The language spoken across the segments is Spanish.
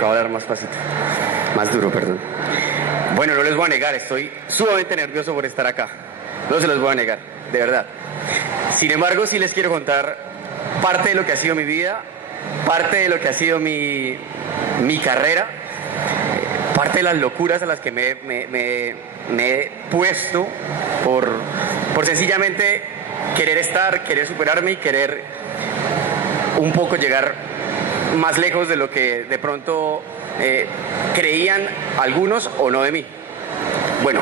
tocaba hablar más pasito, más duro, perdón. Bueno, no les voy a negar, estoy sumamente nervioso por estar acá. No se los voy a negar, de verdad. Sin embargo, sí les quiero contar parte de lo que ha sido mi vida, parte de lo que ha sido mi carrera, parte de las locuras a las que me he puesto por sencillamente querer estar, querer superarme y querer un poco llegar más lejos de lo que de pronto creían algunos o no de mí. Bueno,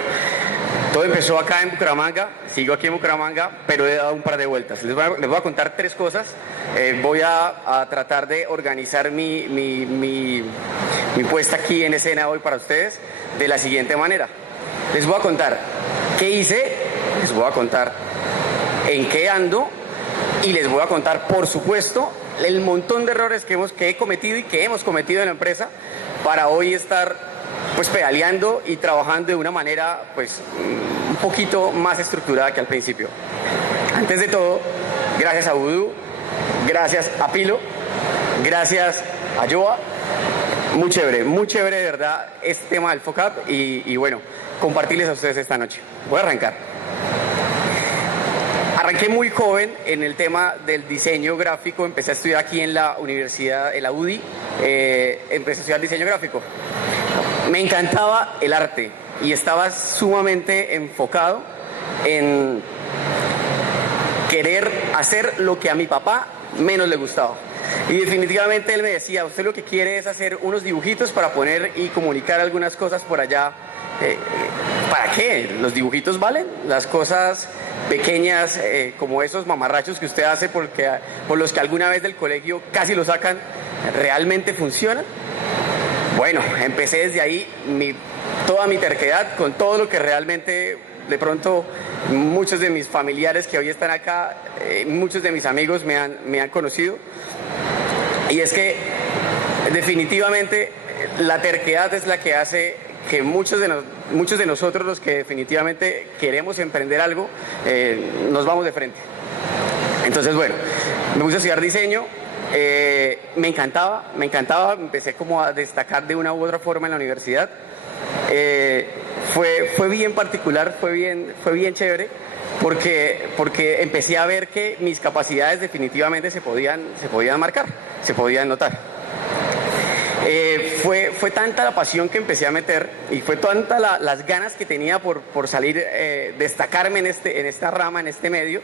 todo empezó acá en Bucaramanga, sigo aquí en Bucaramanga, pero he dado un par de vueltas. Les voy a contar tres cosas. Voy a tratar de organizar mi puesta aquí en escena hoy para ustedes de la siguiente manera. Les voy a contar qué hice, les voy a contar en qué ando y les voy a contar, por supuesto, el montón de errores que he cometido y que hemos cometido en la empresa para hoy estar pues pedaleando y trabajando de una manera pues un poquito más estructurada que al principio. Antes de todo, gracias a Vudú, gracias a Pilo, gracias a Joa. Muy chévere de verdad este tema del FOCAP y bueno, compartirles a ustedes esta noche. Voy a arrancar. Arranqué muy joven en el tema del diseño gráfico, empecé a estudiar aquí en la universidad, en la UDI, empecé a estudiar diseño gráfico. Me encantaba el arte y estaba sumamente enfocado en querer hacer lo que a mi papá menos le gustaba. Y definitivamente él me decía, usted lo que quiere es hacer unos dibujitos para poner y comunicar algunas cosas por allá. ¿Para qué? ¿Los dibujitos valen? Las cosas pequeñas como esos mamarrachos que usted hace por los que alguna vez del colegio casi lo sacan, ¿realmente funcionan? Bueno, empecé desde ahí toda mi terquedad con todo lo que realmente de pronto muchos de mis familiares que hoy están acá, muchos de mis amigos me han conocido. Y es que definitivamente la terquedad es la que hace que muchos de nosotros, los que definitivamente queremos emprender algo, nos vamos de frente. Entonces, bueno, me puse a estudiar diseño, me encantaba, empecé como a destacar de una u otra forma en la universidad. Fue bien particular, fue bien chévere, porque empecé a ver que mis capacidades definitivamente se podían marcar, se podían notar. Fue tanta la pasión que empecé a meter y fue tanta las ganas que tenía por salir, destacarme en esta rama, en este medio.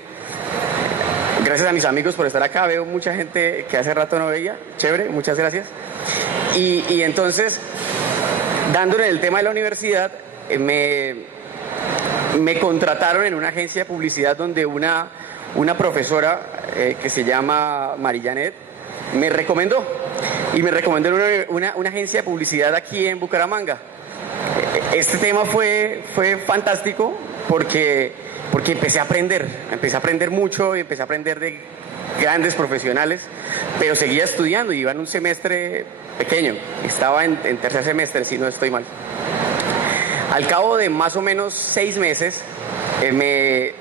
Gracias a mis amigos por estar acá, veo mucha gente que hace rato no veía, chévere, muchas gracias. Y entonces, dándole el tema de la universidad, me contrataron en una agencia de publicidad donde una profesora que se llama Marillanet me recomendó. Y me recomendó una agencia de publicidad aquí en Bucaramanga. Este tema fue fantástico porque empecé a aprender mucho y empecé a aprender de grandes profesionales, pero seguía estudiando, iba en un semestre pequeño, estaba en tercer semestre, si no estoy mal. Al cabo de más o menos 6 meses, me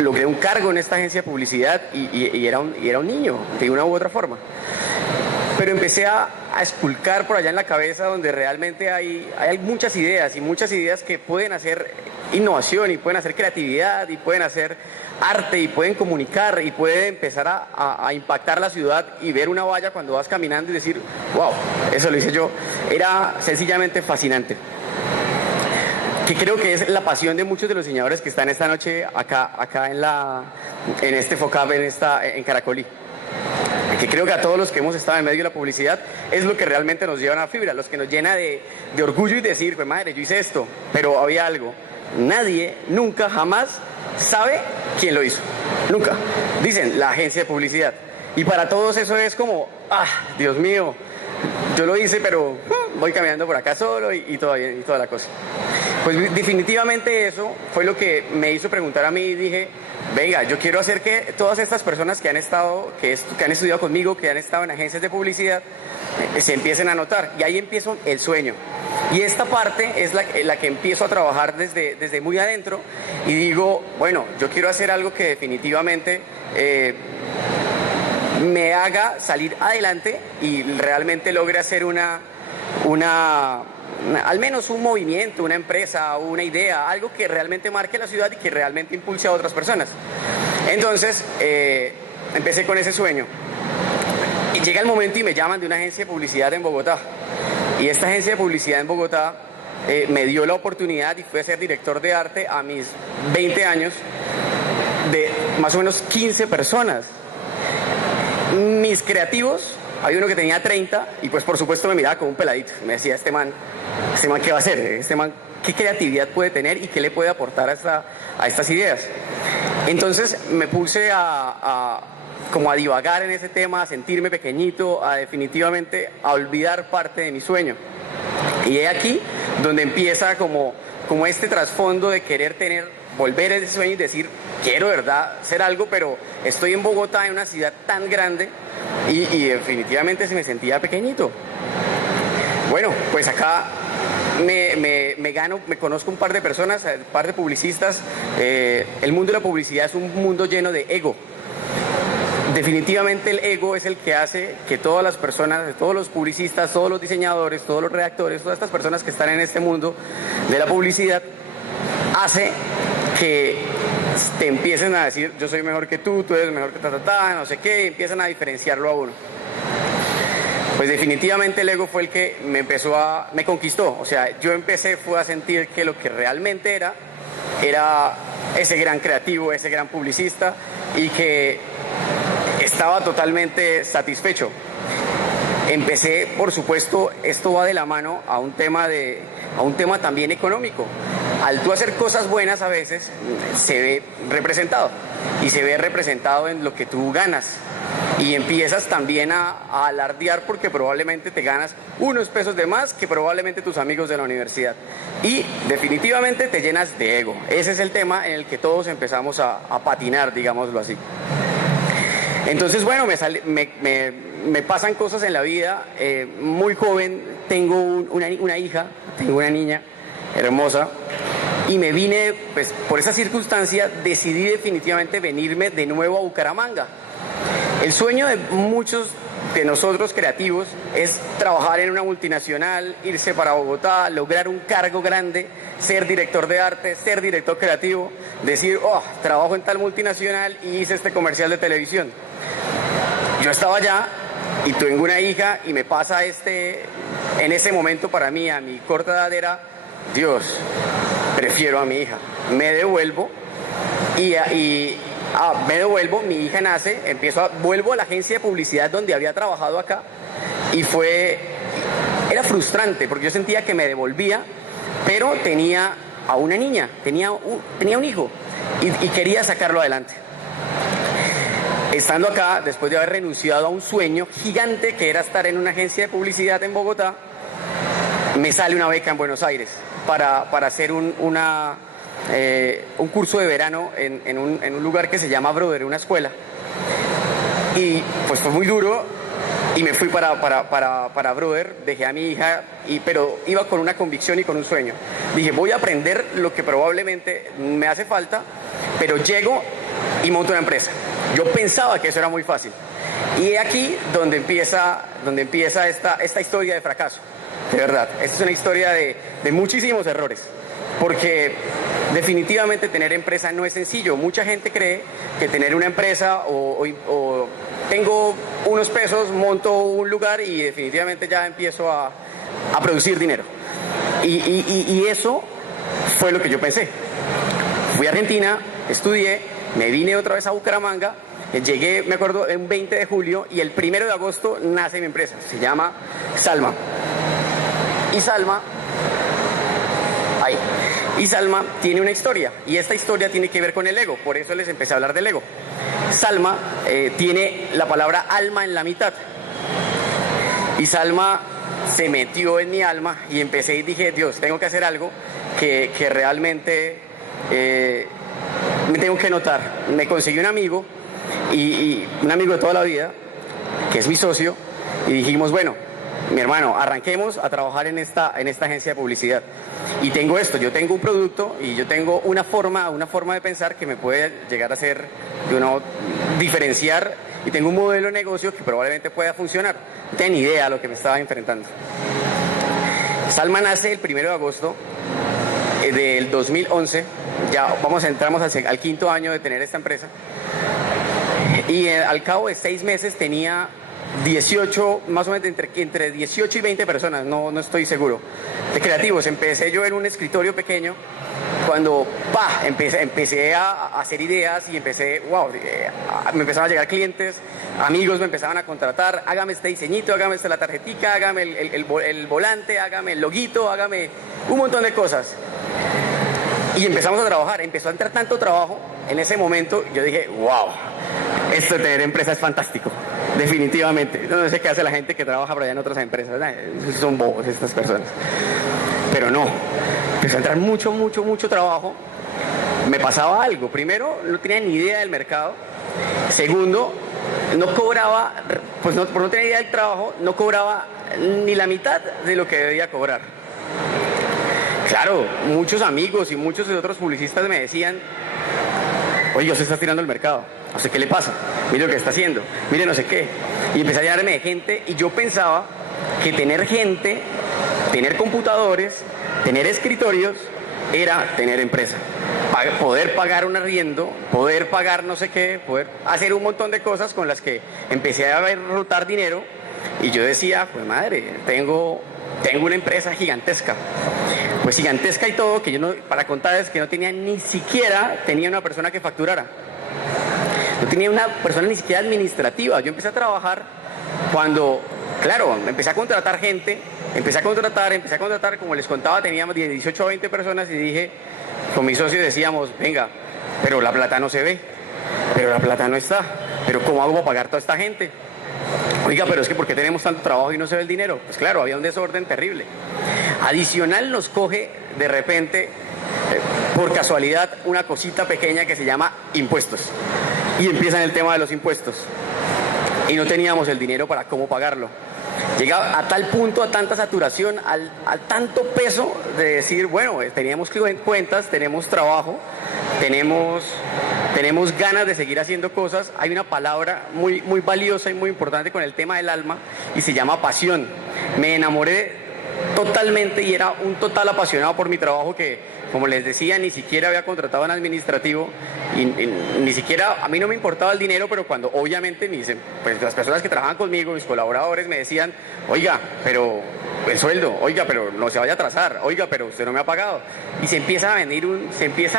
logré un cargo en esta agencia de publicidad y era un niño, de una u otra forma. Pero empecé a esculcar por allá en la cabeza donde realmente hay muchas ideas y muchas ideas que pueden hacer innovación y pueden hacer creatividad y pueden hacer arte y pueden comunicar y pueden empezar a impactar la ciudad y ver una valla cuando vas caminando y decir, wow, eso lo hice yo. Era sencillamente fascinante. Que creo que es la pasión de muchos de los diseñadores que están esta noche acá en este FOCAP, en Caracolí. Que creo que a todos los que hemos estado en medio de la publicidad es lo que realmente nos lleva a la fibra, los que nos llena de orgullo y decir, pues madre, yo hice esto, pero había algo. Nadie, nunca, jamás sabe quién lo hizo. Nunca. Dicen, la agencia de publicidad. Y para todos eso es como, Dios mío, yo lo hice, pero voy caminando por acá solo y toda la cosa. Pues definitivamente eso fue lo que me hizo preguntar a mí y dije, venga, yo quiero hacer que todas estas personas que han estudiado conmigo, que han estado en agencias de publicidad, se empiecen a notar. Y ahí empiezo el sueño. Y esta parte es la que empiezo a trabajar desde muy adentro y digo, bueno, yo quiero hacer algo que definitivamente me haga salir adelante y realmente logre hacer al menos un movimiento, una empresa, una idea, algo que realmente marque la ciudad y que realmente impulse a otras personas. Entonces, empecé con ese sueño. Y llega el momento y me llaman de una agencia de publicidad en Bogotá. Y esta agencia de publicidad en Bogotá me dio la oportunidad y fui a ser director de arte a mis 20 años de más o menos 15 personas. Mis creativos, había uno que tenía 30 y pues por supuesto me miraba como un peladito. Me decía, este man ¿qué va a hacer? Este man, ¿qué creatividad puede tener y qué le puede aportar a estas ideas? Entonces me puse como a divagar en ese tema, a sentirme pequeñito, definitivamente a olvidar parte de mi sueño. Y es aquí donde empieza como este trasfondo de querer volver a ese sueño y decir, quiero de verdad ser algo, pero estoy en Bogotá, en una ciudad tan grande, y definitivamente se me sentía pequeñito. Bueno, pues acá me conozco un par de personas, un par de publicistas. El mundo de la publicidad es un mundo lleno de ego. Definitivamente el ego es el que hace que todas las personas, todos los publicistas, todos los diseñadores, todos los redactores, todas estas personas que están en este mundo de la publicidad, hace que te empiecen a decir, yo soy mejor que tú eres mejor que no sé qué, y empiezan a diferenciarlo a uno. Pues definitivamente el ego fue el que me conquistó. O sea, yo fue a sentir que lo que realmente era ese gran creativo, ese gran publicista, y que estaba totalmente satisfecho. Empecé, por supuesto, esto va de la mano a un tema también económico. Al tú hacer cosas buenas a veces se ve representado, y se ve representado en lo que tú ganas. Y empiezas también a alardear porque probablemente te ganas unos pesos de más que probablemente tus amigos de la universidad. Y definitivamente te llenas de ego. Ese es el tema en el que todos empezamos a patinar, digámoslo así. Entonces, bueno, me pasan cosas en la vida. Muy joven, tengo una hija, tengo una niña hermosa. Y me vine, pues por esa circunstancia, decidí definitivamente venirme de nuevo a Bucaramanga. El sueño de muchos de nosotros creativos es trabajar en una multinacional, irse para Bogotá, lograr un cargo grande, ser director de arte, ser director creativo, decir, trabajo en tal multinacional y hice este comercial de televisión. Yo estaba allá y tengo una hija y me pasa en ese momento para mí, a mi corta edad era, Dios, prefiero a mi hija. Me devuelvo mi hija nace, vuelvo a la agencia de publicidad donde había trabajado acá y era frustrante porque yo sentía que me devolvía, pero tenía a una niña, tenía un hijo y quería sacarlo adelante. Estando acá, después de haber renunciado a un sueño gigante que era estar en una agencia de publicidad en Bogotá, me sale una beca en Buenos Aires para hacer un curso de verano en un lugar que se llama Brother, una escuela. Y pues fue muy duro y me fui para Brother, dejé a mi hija, pero iba con una convicción y con un sueño. Dije, voy a aprender lo que probablemente me hace falta, pero llego y monto una empresa. Yo pensaba que eso era muy fácil. Y es aquí donde empieza esta historia de fracaso. De verdad, esta es una historia de muchísimos errores. Porque definitivamente tener empresa no es sencillo. Mucha gente cree que tener una empresa o tengo unos pesos, monto un lugar y definitivamente ya empiezo a producir dinero. Y eso fue lo que yo pensé. Fui a Argentina, estudié, me vine otra vez a Bucaramanga, llegué, me acuerdo, un 20 de julio y el 1 de agosto nace mi empresa. Se llama Salma. Y Salma tiene una historia, y esta historia tiene que ver con el ego, por eso les empecé a hablar del ego. Salma tiene la palabra alma en la mitad, y Salma se metió en mi alma, y empecé y dije, Dios, tengo que hacer algo que realmente me tengo que notar. Me conseguí un amigo, y un amigo de toda la vida, que es mi socio, y dijimos, bueno, mi hermano, arranquemos a trabajar en esta agencia de publicidad. Y tengo esto, yo tengo un producto y yo tengo una forma de pensar que me puede llegar a hacer, diferenciar y tengo un modelo de negocio que probablemente pueda funcionar. No tenía ni idea de lo que me estaba enfrentando. Salma nace el 1 de agosto del 2011, ya entramos al quinto año de tener esta empresa, y al cabo de 6 meses tenía 18, más o menos entre 18 y 20 personas, no estoy seguro, de creativos. Empecé yo en un escritorio pequeño, cuando empecé a hacer ideas y me empezaban a llegar clientes, amigos me empezaban a contratar, hágame este diseñito, hágame la tarjetica, hágame el volante, hágame el loguito, hágame un montón de cosas. Y empezamos a trabajar, empezó a entrar tanto trabajo, en ese momento yo dije, wow, esto de tener empresa es fantástico, definitivamente. No sé qué hace la gente que trabaja por allá en otras empresas, son bobos estas personas. Pero no, empezó a entrar mucho trabajo. Me pasaba algo. Primero, no tenía ni idea del mercado. Segundo, no cobraba, por no tener idea del trabajo, no cobraba ni la mitad de lo que debía cobrar. Claro, muchos amigos y muchos de otros publicistas me decían, oye, usted está tirando el mercado, no sé qué le pasa, mire lo que está haciendo, mire no sé qué. Y empecé a llenarme de gente y yo pensaba que tener gente, tener computadores, tener escritorios, era tener empresa. Poder pagar un arriendo, poder pagar no sé qué, poder hacer un montón de cosas con las que empecé a rotar dinero. Y yo decía, pues madre, tengo una empresa gigantesca. Pues gigantesca y todo, que yo no, para contarles que no tenía ni siquiera una persona que facturara. No tenía una persona ni siquiera administrativa. Yo empecé a trabajar cuando, claro, empecé a contratar gente, empecé a contratar, como les contaba, teníamos 18 o 20 personas y dije, con mis socios decíamos, venga, pero la plata no se ve, pero la plata no está, pero ¿cómo hago para pagar toda esta gente? Oiga, pero es que ¿por qué tenemos tanto trabajo y no se ve el dinero? Pues claro, había un desorden terrible. Adicional nos coge de repente, por casualidad, una cosita pequeña que se llama impuestos. Y empiezan el tema de los impuestos. Y no teníamos el dinero para cómo pagarlo. Llegaba a tal punto, a tanta saturación, al tanto peso de decir, bueno, teníamos cuentas, tenemos trabajo, tenemos ganas de seguir haciendo cosas. Hay una palabra muy valiosa y muy importante con el tema del alma y se llama pasión. Me enamoré totalmente y era un total apasionado por mi trabajo que, como les decía, ni siquiera había contratado a un administrativo y ni siquiera, a mí no me importaba el dinero, pero cuando obviamente pues las personas que trabajaban conmigo, mis colaboradores me decían, oiga, pero el sueldo, oiga, pero no se vaya a atrasar, oiga, pero usted no me ha pagado. Y se empieza a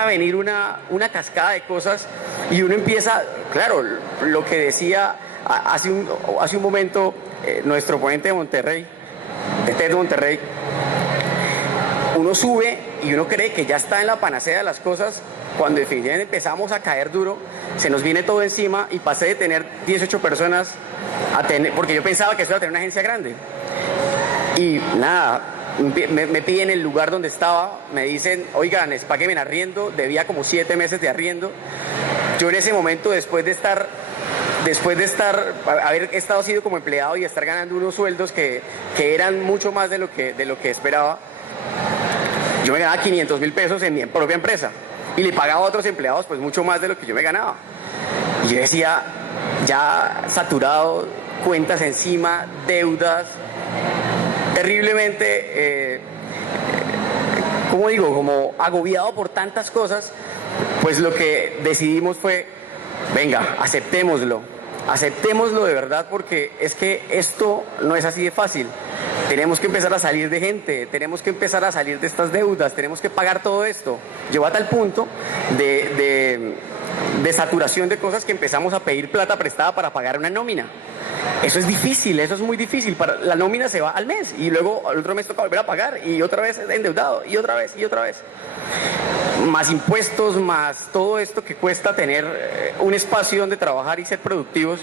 venir una cascada de cosas y uno empieza, claro, lo que decía hace un momento nuestro ponente de Monterrey, de TED Monterrey, uno sube y uno cree que ya está en la panacea de las cosas, cuando definitivamente empezamos a caer duro, se nos viene todo encima y pasé de tener 18 personas a tener, porque yo pensaba que eso iba a tener una agencia grande. Y nada, me piden el lugar donde estaba, me dicen, oigan, páguenme en arriendo, debía como 7 meses de arriendo. Yo en ese momento, después de haber estado sido como empleado y estar ganando unos sueldos que eran mucho más de lo que esperaba, yo me ganaba 500,000 pesos en mi propia empresa y le pagaba a otros empleados pues mucho más de lo que yo me ganaba. Y yo decía, ya saturado, cuentas encima, deudas, terriblemente, ¿cómo digo? Como agobiado por tantas cosas, pues lo que decidimos fue, venga, aceptémoslo de verdad, porque es que esto no es así de fácil. Tenemos que empezar a salir de gente, tenemos que empezar a salir de estas deudas, tenemos que pagar todo esto. Llegó a tal punto de saturación de cosas que empezamos a pedir plata prestada para pagar una nómina. Eso es difícil, eso es muy difícil. La nómina se va al mes y luego al otro mes toca volver a pagar y otra vez endeudado y otra vez. Más impuestos, más todo esto que cuesta tener un espacio donde trabajar y ser productivos.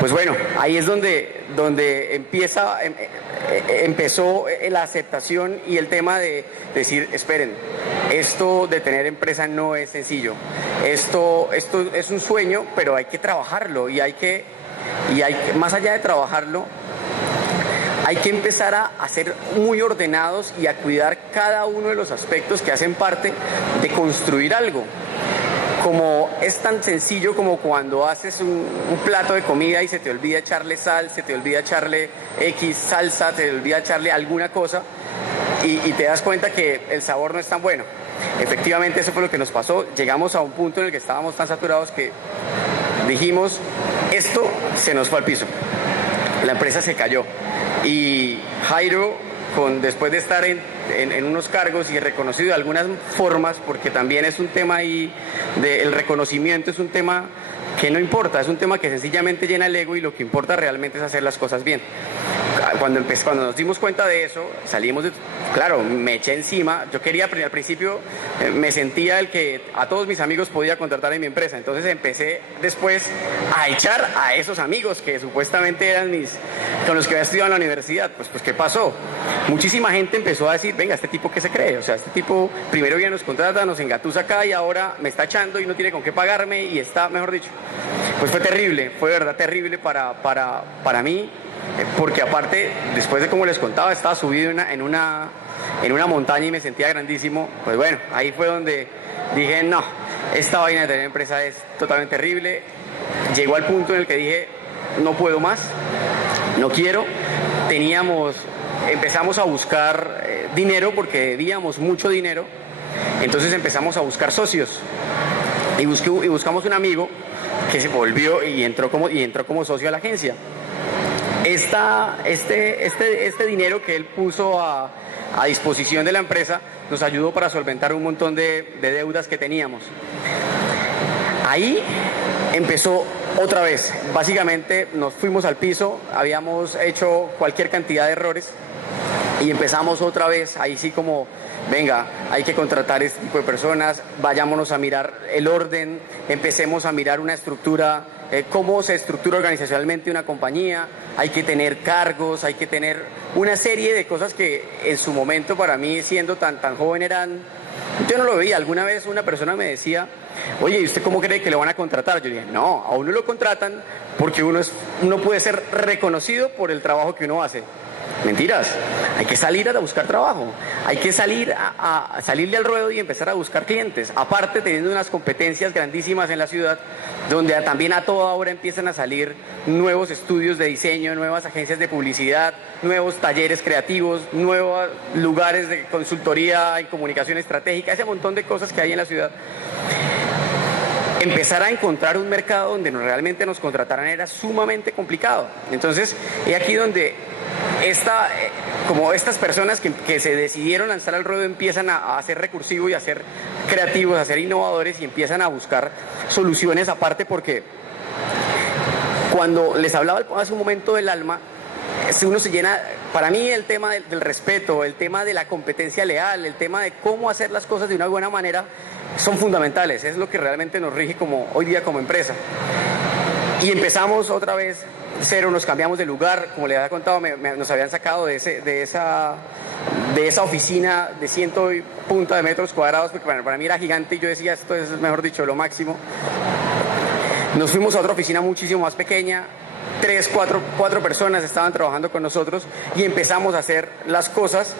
Pues bueno, ahí es donde empezó la aceptación y el tema de decir, esperen, esto de tener empresa no es sencillo. Esto es un sueño, pero hay que trabajarlo más allá de trabajarlo, hay que empezar a ser muy ordenados y a cuidar cada uno de los aspectos que hacen parte de construir algo. como es tan sencillo como cuando haces un plato de comida y se te olvida echarle sal, se te olvida echarle X salsa, se te olvida echarle alguna cosa y te das cuenta que el sabor no es tan bueno. Efectivamente eso fue lo que nos pasó, llegamos a un punto en el que estábamos tan saturados que dijimos, esto se nos fue al piso, la empresa se cayó y Jairo, después de estar en unos cargos y reconocido de algunas formas, porque también es un tema ahí, el reconocimiento es un tema que no importa, es un tema que sencillamente llena el ego y lo que importa realmente es hacer las cosas bien. Cuando nos dimos cuenta de eso, claro, me eché encima, yo quería, al principio me sentía el que a todos mis amigos podía contratar en mi empresa, entonces empecé después a echar a esos amigos que supuestamente eran con los que había estudiado en la universidad. Pues ¿qué pasó? Muchísima gente empezó a decir, venga, ¿este tipo qué se cree? O sea, este tipo primero viene, nos contrata, nos engatusa acá y ahora me está echando y no tiene con qué pagarme y está, mejor dicho. Pues fue terrible, fue de verdad terrible para mí, porque aparte, después de como les contaba, estaba subido en una montaña y me sentía grandísimo. Pues bueno, ahí fue donde dije, no, esta vaina de tener empresa es totalmente terrible. Llegó al punto en el que dije, no puedo más, no quiero. Empezamos a buscar dinero porque debíamos mucho dinero, entonces empezamos a buscar socios y buscamos un amigo que se volvió y entró como socio a la agencia. Este dinero que él puso a disposición de la empresa nos ayudó para solventar un montón de deudas que teníamos. Ahí empezó otra vez. Básicamente nos fuimos al piso, habíamos hecho cualquier cantidad de errores y empezamos otra vez, ahí sí como, venga, hay que contratar este tipo de personas, vayámonos a mirar el orden, empecemos a mirar una estructura, cómo se estructura organizacionalmente una compañía, hay que tener cargos, hay que tener una serie de cosas que en su momento para mí, siendo tan joven, yo no lo veía. Alguna vez una persona me decía, oye, ¿y usted cómo cree que lo van a contratar? Yo dije, no, a uno lo contratan porque uno puede ser reconocido por el trabajo que uno hace. Mentiras, hay que salir a buscar trabajo, hay que salirle al ruedo y empezar a buscar clientes, aparte teniendo unas competencias grandísimas en la ciudad, donde también a toda hora empiezan a salir nuevos estudios de diseño, nuevas agencias de publicidad, nuevos talleres creativos, nuevos lugares de consultoría en comunicación estratégica, ese montón de cosas que hay en la ciudad. Empezar a encontrar un mercado donde realmente nos contrataran era sumamente complicado. Entonces, es aquí donde estas personas que se decidieron lanzar al ruedo empiezan a ser recursivos y a ser creativos, a ser innovadores y empiezan a buscar soluciones aparte, porque cuando les hablaba hace un momento del alma, uno se llena. Para mí el tema del respeto, el tema de la competencia leal, el tema de cómo hacer las cosas de una buena manera son fundamentales, es lo que realmente nos rige hoy día como empresa. Y empezamos otra vez cero, nos cambiamos de lugar, como les había contado, nos habían sacado de esa oficina de 100 y punta de metros cuadrados, porque para mí era gigante y yo decía, esto es, mejor dicho, lo máximo. Nos fuimos a otra oficina muchísimo más pequeña, 4 personas estaban trabajando con nosotros y empezamos a hacer las cosas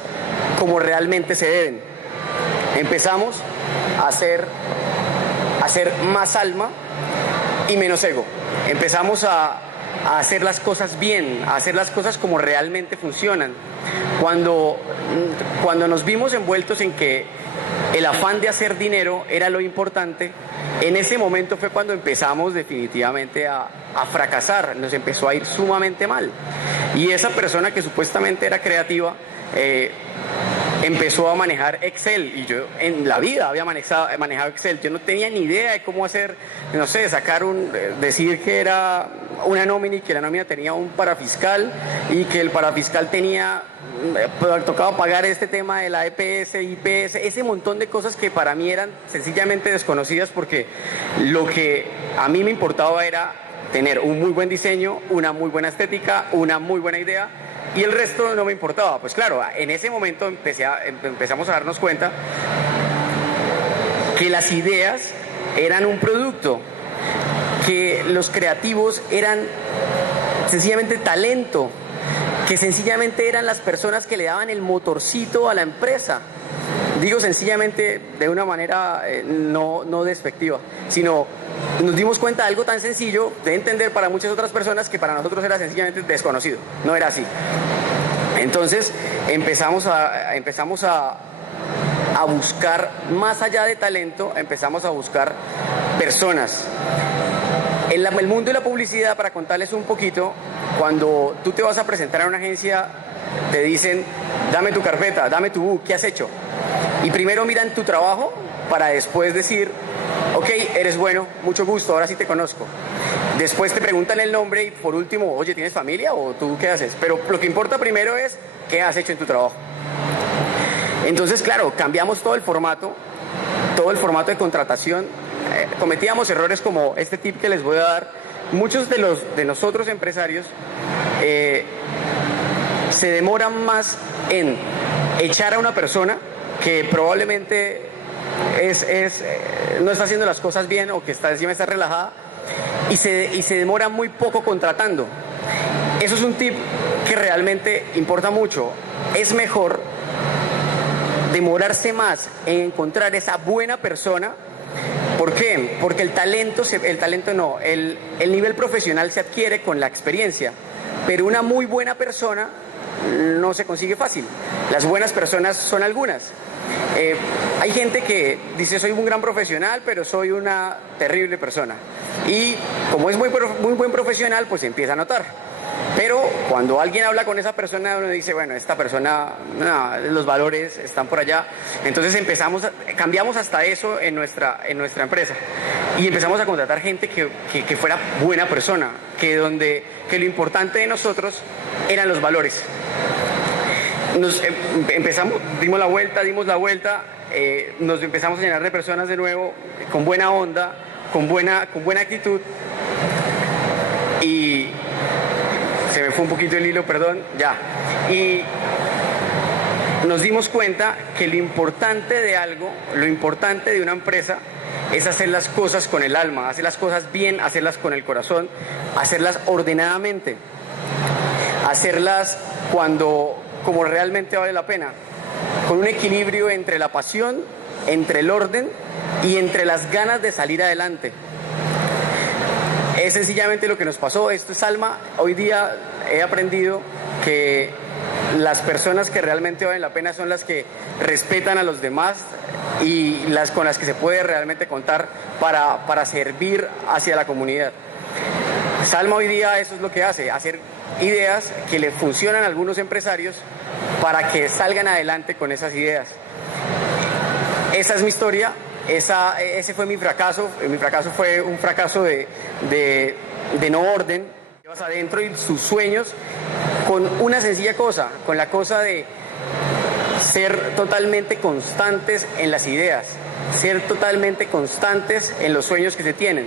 como realmente se deben. Empezamos a hacer más alma y menos ego. Empezamos a hacer las cosas bien, a hacer las cosas como realmente funcionan. Cuando nos vimos envueltos en que el afán de hacer dinero era lo importante, en ese momento fue cuando empezamos definitivamente a fracasar, nos empezó a ir sumamente mal. Y esa persona que supuestamente era creativa, empezó a manejar Excel, y yo en la vida había manejado Excel. Yo no tenía ni idea de cómo hacer, no sé, decir que era una nómina y que la nómina tenía un parafiscal y que el parafiscal tocaba pagar este tema de la EPS, IPS, ese montón de cosas que para mí eran sencillamente desconocidas, porque lo que a mí me importaba era tener un muy buen diseño, una muy buena estética, una muy buena idea, y el resto no me importaba. Pues claro, en ese momento empezamos a darnos cuenta que las ideas eran un producto, que los creativos eran sencillamente talento, que sencillamente eran las personas que le daban el motorcito a la empresa. digo sencillamente de una manera no despectiva, sino nos dimos cuenta de algo tan sencillo de entender para muchas otras personas que para nosotros era sencillamente desconocido, no era así. Entonces empezamos a buscar, más allá de talento, empezamos a buscar personas. El mundo de la publicidad, para contarles un poquito, cuando tú te vas a presentar a una agencia, te dicen, dame tu carpeta, dame tu book, ¿qué has hecho? Y primero miran tu trabajo para después decir, ok, eres bueno, mucho gusto, ahora sí te conozco. Después te preguntan el nombre y por último, oye, ¿tienes familia o tú qué haces? Pero lo que importa primero es qué has hecho en tu trabajo. Entonces, claro, cambiamos todo el formato de contratación. Cometíamos errores como este tip que les voy a dar. Muchos de nosotros empresarios se demoran más en echar a una persona que probablemente no está haciendo las cosas bien o que encima está relajada y se demora muy poco contratando. Eso es un tip que realmente importa mucho. Es mejor demorarse más en encontrar esa buena persona. ¿Por qué? Porque el nivel profesional se adquiere con la experiencia, pero una muy buena persona no se consigue fácil. Las buenas personas son algunas. Hay gente que dice soy un gran profesional, pero soy una terrible persona. Y como es muy buen profesional, pues se empieza a notar. Pero cuando alguien habla con esa persona, uno dice, bueno, esta persona, no, los valores están por allá. Entonces cambiamos hasta eso en nuestra empresa. Y empezamos a contratar gente que fuera buena persona, que lo importante de nosotros eran los valores. Dimos la vuelta, nos empezamos a llenar de personas de nuevo, con buena onda, con buena actitud. Y se me fue un poquito el hilo, perdón, ya. Y nos dimos cuenta que lo importante de una empresa es hacer las cosas con el alma, hacer las cosas bien, hacerlas con el corazón, hacerlas ordenadamente, hacerlas como realmente vale la pena, con un equilibrio entre la pasión, entre el orden y entre las ganas de salir adelante. Es sencillamente lo que nos pasó. Esto es alma. Hoy día he aprendido que las personas que realmente valen la pena son las que respetan a los demás y las con las que se puede realmente contar para servir hacia la comunidad. Salma hoy día eso es lo que hace, hacer ideas que le funcionan a algunos empresarios para que salgan adelante con esas ideas. Esa es mi historia. Ese fue mi fracaso. Mi fracaso fue un fracaso de no orden. Llevas adentro y sus sueños con una sencilla cosa, con la cosa de ser totalmente constantes en las ideas, ser totalmente constantes en los sueños que se tienen.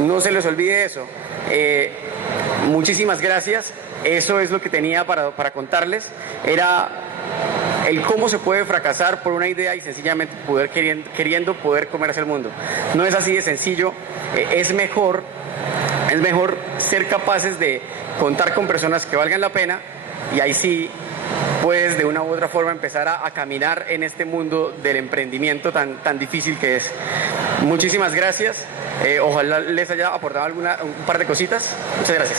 No se les olvide eso. Muchísimas gracias. Eso es lo que tenía para contarles. Era el cómo se puede fracasar por una idea y sencillamente queriendo poder comerse el mundo. No es así de sencillo. Es mejor ser capaces de contar con personas que valgan la pena y ahí sí puedes de una u otra forma empezar a caminar en este mundo del emprendimiento tan difícil que es. Muchísimas gracias. Ojalá les haya aportado un par de cositas. Muchas gracias.